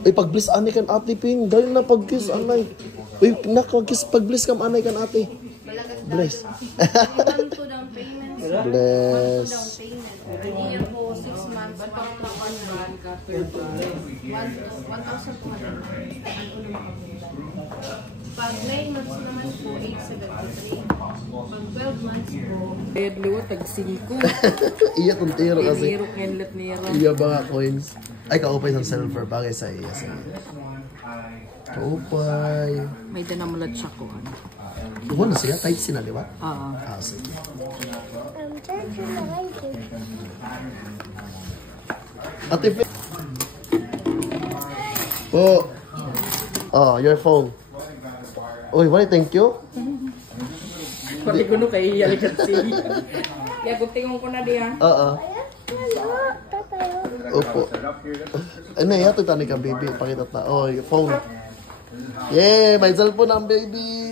Uy, pag-bless anay kan ate, Ping. Dahil na pag-kiss anay. Uy, nakag-kiss pag-bless kam anay kan ate. Bless. Bless. Hindi po 6 months pang makawan ka 1,000. Pag 9 months naman po 873. Pag 12 months po bayad liwa tag 5. Iya kung tiro kasi. Tiro kenlet niya. Iya ba coins? Ay, kaupay ng silver bagay sa iya. Kaupay. May danamulat siya ko. Ano siya? Type C na, di ba? Oo. Sige. Ate P. Po. Oh, your phone. Uy, wala, thank you. Pati ko no kay Yalikat si. Kaya gutingon ko na diyan. Oo. Opo. Ano yato tani ka baby, pakita ta. Oh, your phone. Yeah, may cellphone ang baby.